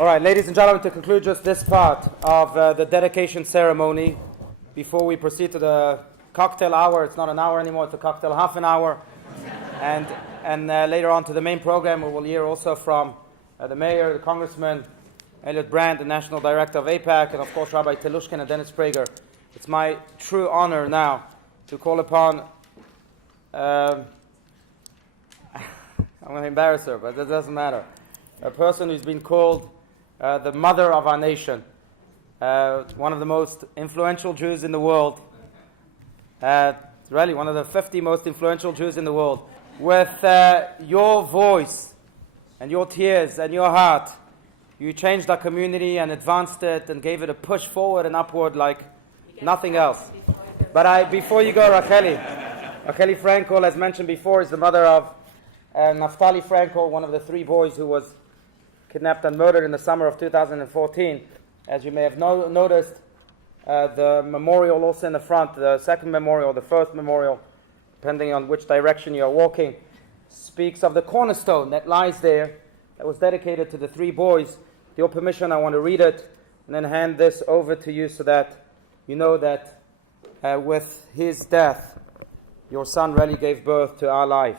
All right, ladies and gentlemen, to conclude just this part of the dedication ceremony, before we proceed to the cocktail hour. It's not an hour anymore, it's a cocktail half an hour. And later on to the main program, we will hear also from the mayor, the congressman, Elliot Brandt, the national director of AIPAC, and of course Rabbi Telushkin and Dennis Prager. It's my true honor now to call upon, I'm going to embarrass her, but that doesn't matter, a person who's been called the mother of our nation, one of the most influential Jews in the world, really one of the 50 most influential Jews in the world. With your voice and your tears and your heart, you changed our community and advanced it and gave it a push forward and upward like nothing else. But before you go, Racheli Fraenkel, as mentioned before, is the mother of Naftali Fraenkel, one of the 3 boys who was kidnapped and murdered in the summer of 2014. As you may have noticed, the memorial also in the front, the second memorial, the first memorial, depending on which direction you are walking, speaks of the cornerstone that lies there, that was dedicated to the 3 boys. With your permission, I want to read it and then hand this over to you so that you know that with his death, your son really gave birth to our life.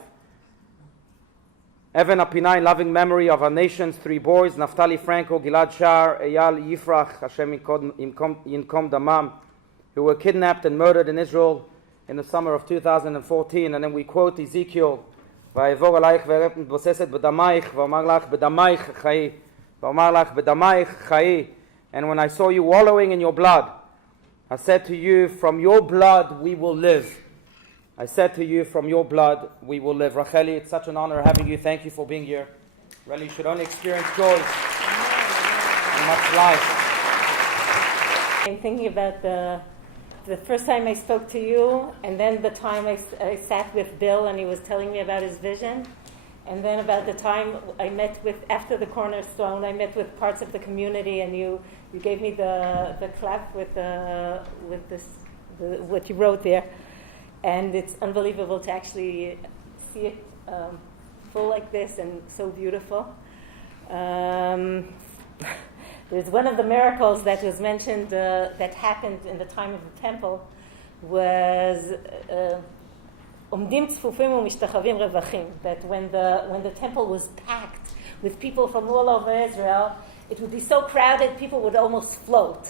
Even Apinai, in loving memory of our nation's 3 boys, Naftali Fraenkel, Gilad Shar, Eyal Yifrach, Hashem Yinkom Damam, who were kidnapped and murdered in Israel in the summer of 2014. And then we quote Ezekiel, Vayevor alayich ve'eret mitboseset b'damayich, v'omar lach b'damayich chai, v'omar lach b'damayich chai. And when I saw you wallowing in your blood, I said to you, from your blood we will live. I said to you, from your blood we will live. Racheli, it's such an honor having you. Thank you for being here. Really, you should only experience joy and much life. I'm thinking about the first time I spoke to you, and then the time I sat with Bill and he was telling me about his vision, and then about the time I met with, after the cornerstone, I met with parts of the community, and you gave me the clap with what you wrote there. And it's unbelievable to actually see it full like this and so beautiful. There's one of the miracles that was mentioned that happened in the time of the temple was that when the temple was packed with people from all over Israel, it would be so crowded people would almost float.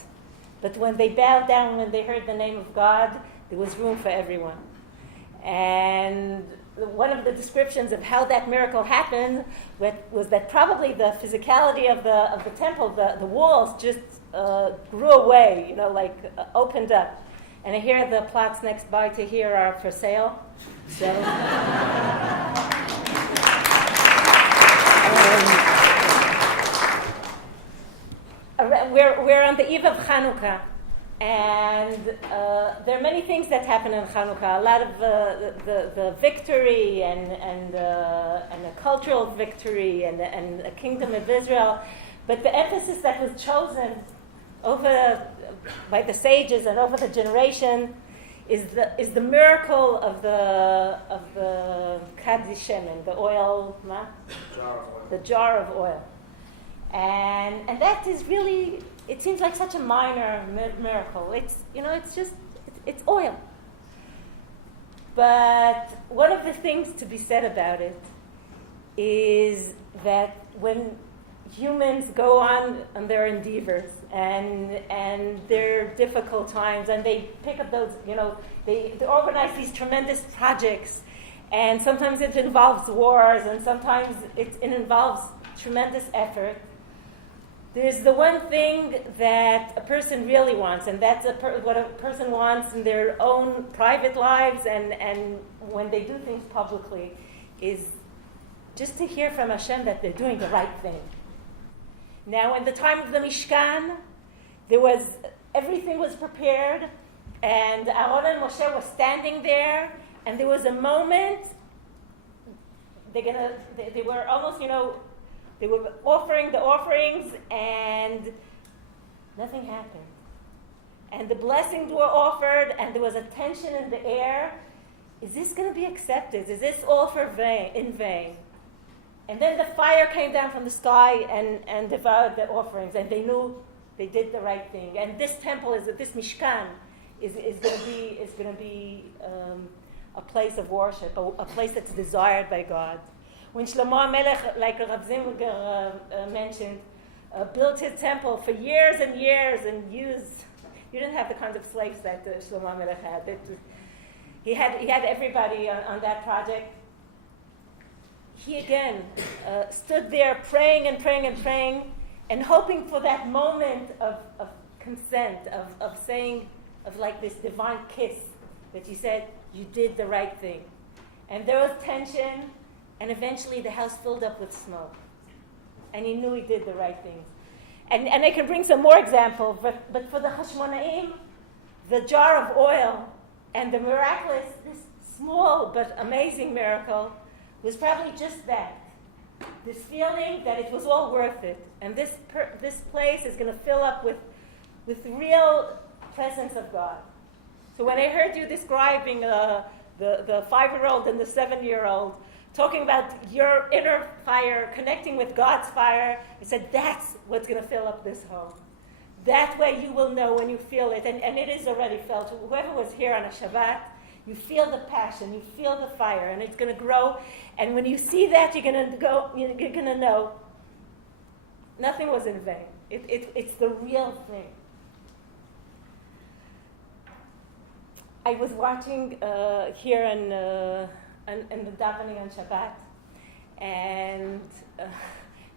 But when they bowed down, when they heard the name of God, there was room for everyone. And one of the descriptions of how that miracle happened was that probably the physicality of the temple, the walls just grew away, opened up. And I hear the plots next by to here are for sale. So, we're on the eve of Chanukah. And there are many things that happen in Chanukah. A lot of the victory and a cultural victory and a kingdom of Israel. But the emphasis that was chosen by the sages and over the generation is the miracle of the Kaddish Shemen, the oil, the jar of oil, and that is really. It seems like such a minor miracle. It's oil. But one of the things to be said about it is that when humans go on their endeavors and their difficult times, and they pick up those, they organize these tremendous projects, and sometimes it involves wars, and sometimes it involves tremendous effort. There's the one thing that a person really wants, and that's what a person wants in their own private lives and when they do things publicly, is just to hear from Hashem that they're doing the right thing. Now, in the time of the Mishkan, everything was prepared, and Aaron and Moshe were standing there, and there was a moment, they were almost, they were offering the offerings, and nothing happened. And the blessings were offered, and there was a tension in the air. Is this going to be accepted? Is this all in vain? And then the fire came down from the sky and devoured the offerings, and they knew they did the right thing. And this temple, this Mishkan, is going to be a place of worship, a place that's desired by God. When Shlomo HaMelech, like Rav Zimger mentioned, built his temple for years and years and used, you didn't have the kinds of slaves that Shlomo HaMelech had. He had everybody on that project. He again stood there praying and praying and praying and hoping for that moment of consent, of saying, of like this divine kiss that you said, you did the right thing. And there was tension, and eventually the house filled up with smoke. And he knew he did the right things. And I can bring some more examples, but for the Hashmonaim, the jar of oil and the miraculous, this small but amazing miracle, was probably just that. This feeling that it was all worth it. And this place is going to fill up with real presence of God. So when I heard you describing the 5-year-old and the 7-year-old, talking about your inner fire, connecting with God's fire, I said, that's what's going to fill up this home. That way you will know when you feel it. And it is already felt. Whoever was here on a Shabbat, you feel the passion, you feel the fire, and it's going to grow. And when you see that, you're going to know nothing was in vain. It's the real thing. I was watching here in the davening on Shabbat, and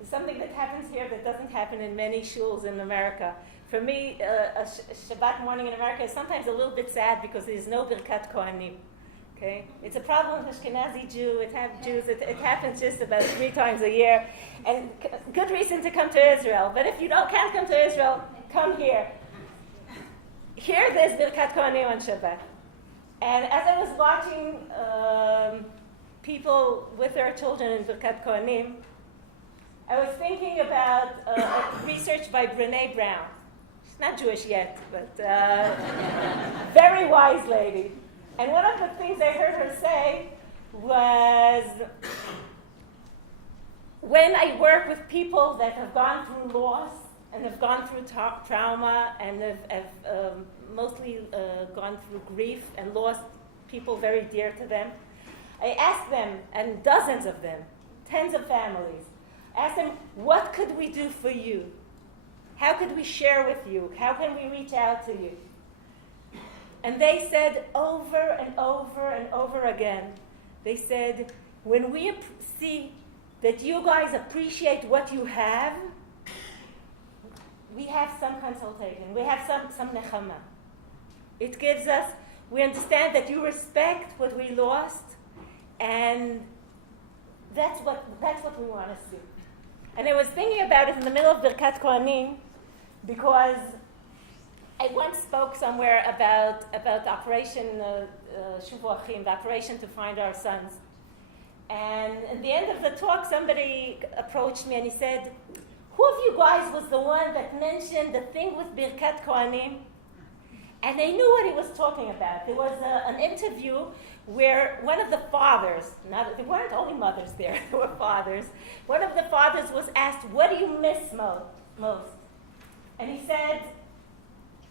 it's something that happens here that doesn't happen in many shuls in America. For me, a Shabbat morning in America is sometimes a little bit sad because there's no Birkat Kohanim. Okay, it's a problem with Ashkenazi Jew. It happens just about 3 times a year, and good reason to come to Israel. But if you can't come to Israel, come here. Here, there's Birkat Kohanim on Shabbat. And as I was watching people with their children in Birkat Kohanim, I was thinking about research by Brené Brown. She's not Jewish yet, but very wise lady. And one of the things I heard her say was, when I work with people that have gone through loss and have gone through trauma and have mostly gone through grief and lost people very dear to them, I ask them, and dozens of them, tens of families, ask them, what could we do for you? How could we share with you? How can we reach out to you? And they said over and over and over again, they said, when we see that you guys appreciate what you have, we have some consultation. We have some nechama. It gives us, we understand that you respect what we lost, and that's what we want to see. And I was thinking about it in the middle of Birkat Kohanim, because I once spoke somewhere about Operation Shuvu Achim, the operation to find our sons. And at the end of the talk, somebody approached me and he said, who of you guys was the one that mentioned the thing with Birkat Kohanim? And I knew what he was talking about. There was an interview where one of the fathers, there weren't only mothers there, there were fathers. One of the fathers was asked, what do you miss most? And he said,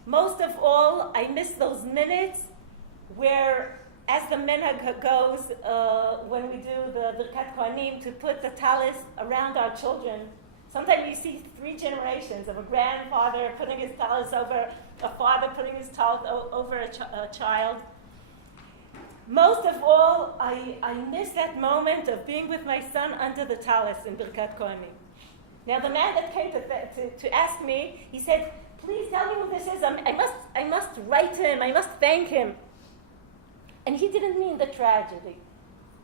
most of all, I miss those minutes where, as the minhag goes, when we do the Birkat Kohanim, to put the talis around our children. Sometimes you see 3 generations of a grandfather putting his talis over a father, putting his talis over a child. Most of all, I miss that moment of being with my son under the talis in Birkat Kohanim. Now, the man that came to ask me, he said, please tell me what this is. I must write to him. I must thank him. And he didn't mean the tragedy.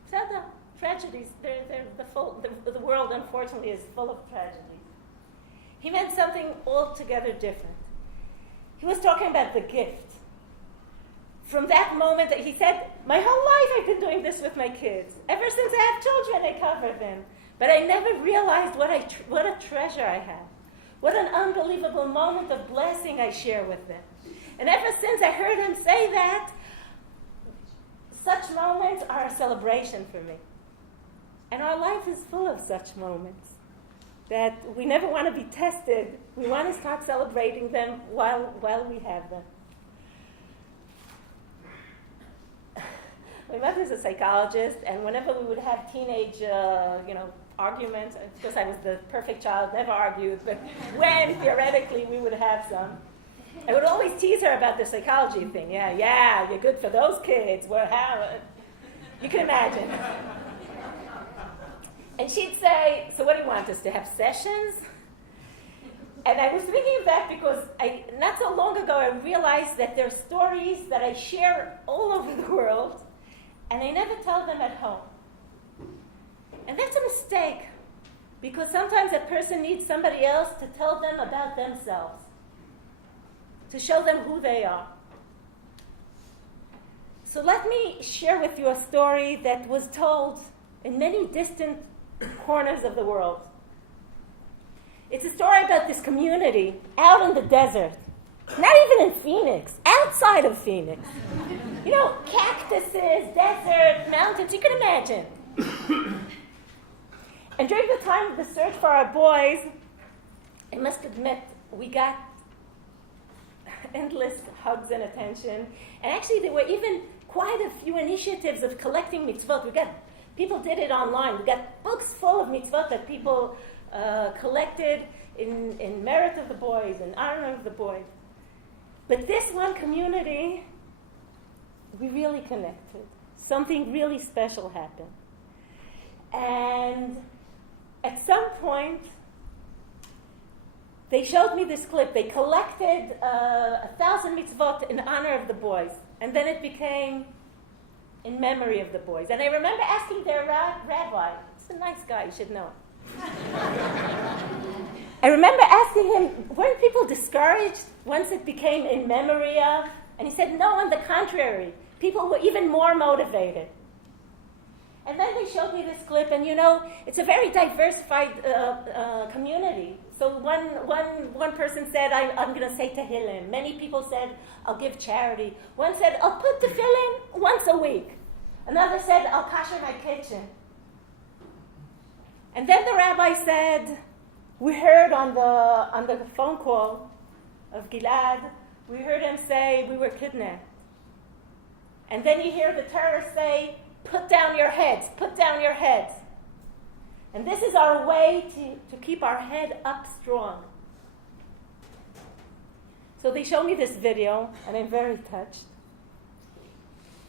The tragedies, the world, unfortunately, is full of tragedies. He meant something altogether different. He was talking about the gift. From that moment, he said, my whole life I've been doing this with my kids. Ever since I have children, I cover them. But I never realized what a treasure I have. What an unbelievable moment of blessing I share with them. And ever since I heard him say that, such moments are a celebration for me. And our life is full of such moments that we never want to be tested. We want to start celebrating them while we have them. My mother's a psychologist, and whenever we would have teenage, arguments, because I was the perfect child, never argued, but when theoretically we would have some, I would always tease her about the psychology thing. Yeah, you're good for those kids. Well, how? You can imagine. And she'd say, so what do you want us to have sessions? And I was thinking of that because not so long ago I realized that there are stories that I share all over the world, and I never tell them at home. And that's a mistake, because sometimes a person needs somebody else to tell them about themselves, to show them who they are. So let me share with you a story that was told in many distant corners of the world. It's a story about this community out in the desert, not even in Phoenix, outside of Phoenix. Cactuses, desert, mountains, you can imagine. And during the time of the search for our boys, I must admit, we got endless hugs and attention. And actually, there were even quite a few initiatives of collecting mitzvot. People did it online. We got books full of mitzvot that people collected in merit of the boys, in honor of the boys. But this one community, we really connected. Something really special happened. And at some point, they showed me this clip. They collected 1,000 mitzvot in honor of the boys. And then it became in memory of the boys. And I remember asking their rabbi, he's a nice guy, you should know him. I remember asking him, weren't people discouraged once it became in memory of? And he said, no, on the contrary. People were even more motivated. And then they showed me this clip, and it's a very diversified community. So one person said, I'm going to say Tehillim. Many people said, I'll give charity. One said, I'll put tefillin once a week. Another said, I'll kasher my kitchen. And then the rabbi said, we heard on the phone call of Gilad, we heard him say, we were kidnapped. And then you hear the terrorists say, put down your heads, put down your heads. And this is our way to keep our head up strong. So they show me this video, and I'm very touched.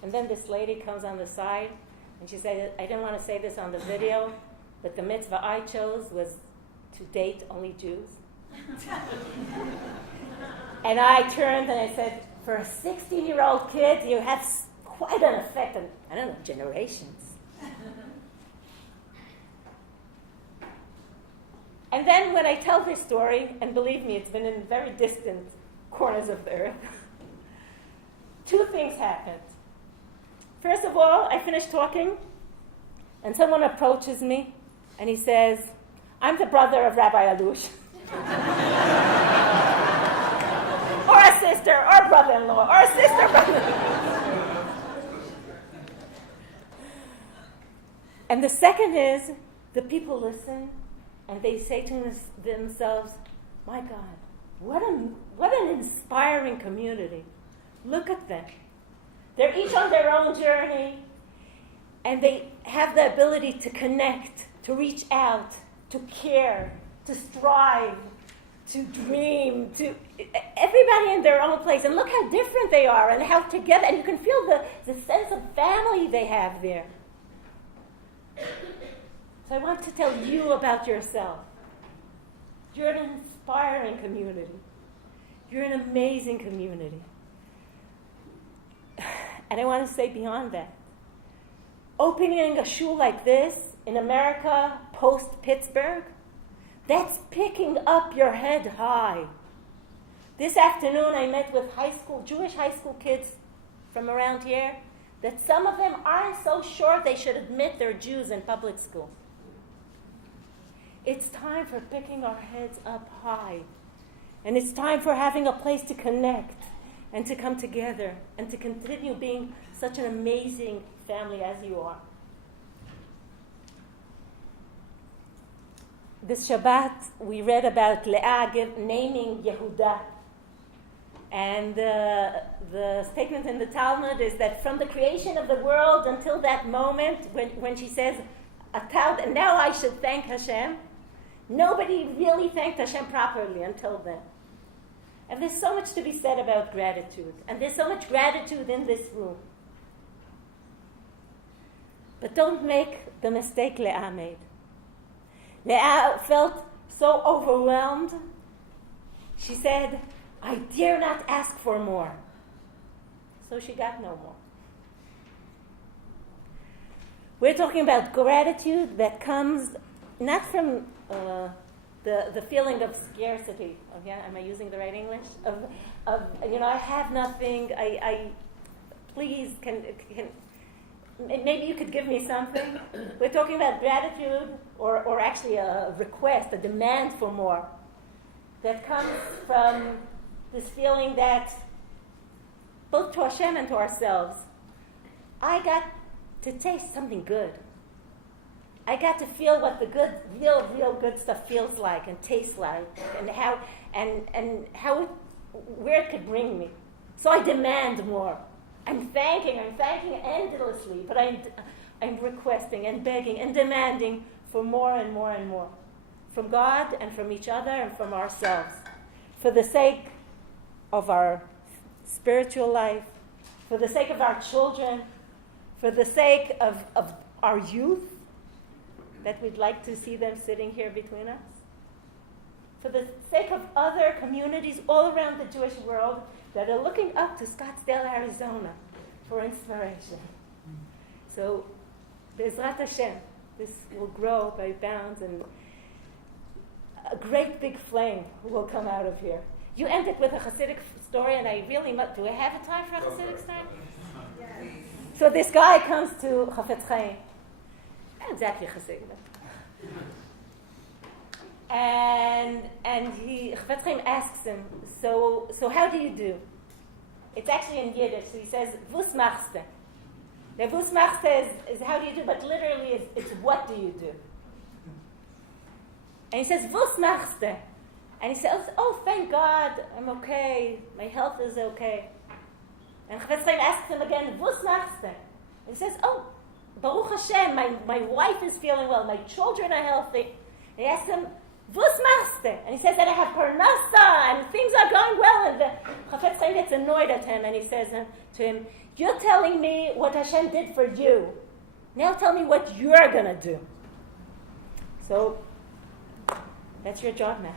And then this lady comes on the side, and she said, I didn't want to say this on the video, but the mitzvah I chose was to date only Jews. And I turned and I said, for a 16-year-old kid, you have quite an effect on, generations. And then when I tell this story, and believe me, it's been in very distant corners of the earth, two things happened. First of all, I finished talking, and someone approaches me, and he says, I'm the brother of Rabbi Alush. Or a sister, or a brother-in-law, or a sister, brother-in-law. And the second is, the people listen, and they say to themselves, my God, what an inspiring community. Look at them. They're each on their own journey, and they have the ability to connect, to reach out, to care, to strive, to dream, to everybody in their own place. And look how different they are and how together, and you can feel the sense of family they have there. So I want to tell you about yourself. You're an inspiring community. You're an amazing community. And I want to say beyond that, opening a shul like this in America post-Pittsburgh, that's picking up your head high. This afternoon I met with Jewish high school kids from around here, that some of them aren't so sure they should admit they're Jews in public school. It's time for picking our heads up high. And it's time for having a place to connect and to come together and to continue being such an amazing family as you are. this Shabbat, we read about Leah naming Yehuda. And the statement in the Talmud is that from the creation of the world until that moment, when she says, and now I should thank Hashem, nobody really thanked Hashem properly until then. And there's so much to be said about gratitude. And there's so much gratitude in this room. But don't make the mistake Leah made. Leah felt so overwhelmed. She said, I dare not ask for more. So she got no more. We're talking about gratitude that comes not from the feeling of scarcity. Oh, yeah, am I using the right English? Of I have nothing. I please can maybe you could give me something. We're talking about gratitude, or actually a request, a demand for more, that comes from this feeling that both to Hashem and to ourselves, I got to taste something good. I got to feel what the good, real good stuff feels like and tastes like, and how where it could bring me. So I demand more. I'm thanking endlessly, but I'm requesting and begging and demanding for more and more and more, from God and from each other and from ourselves, for the sake of our spiritual life, for the sake of our children, for the sake of our youth, that we'd like to see them sitting here between us, for the sake of other communities all around the Jewish world that are looking up to Scottsdale, Arizona for inspiration. So, Be'ezrat Hashem, this will grow by bounds, and a great big flame will come out of here. You ended with a Hasidic story, and I really must. Do I have a time for a Hasidic story? Yes. So this guy comes to Chafetz Chaim, not exactly Hasidic, and Chafetz Chaim asks him, so how do you do? It's actually in Yiddish. So he says, "Vus machste." Now, "Vus machste" is how do you do, but literally it's what do you do? And he says, "Vus machste." And he says, oh, thank God, I'm okay. My health is okay. And Chafetz Chaim asks him again, Vus machste? And he says, oh, Baruch Hashem, my wife is feeling well, my children are healthy. And he asks him, Vus machste? And he says that I have parnasa and things are going well. And Chafetz Chaim gets annoyed at him and he says to him, you're telling me what Hashem did for you. Now tell me what you're going to do. So, that's your job now.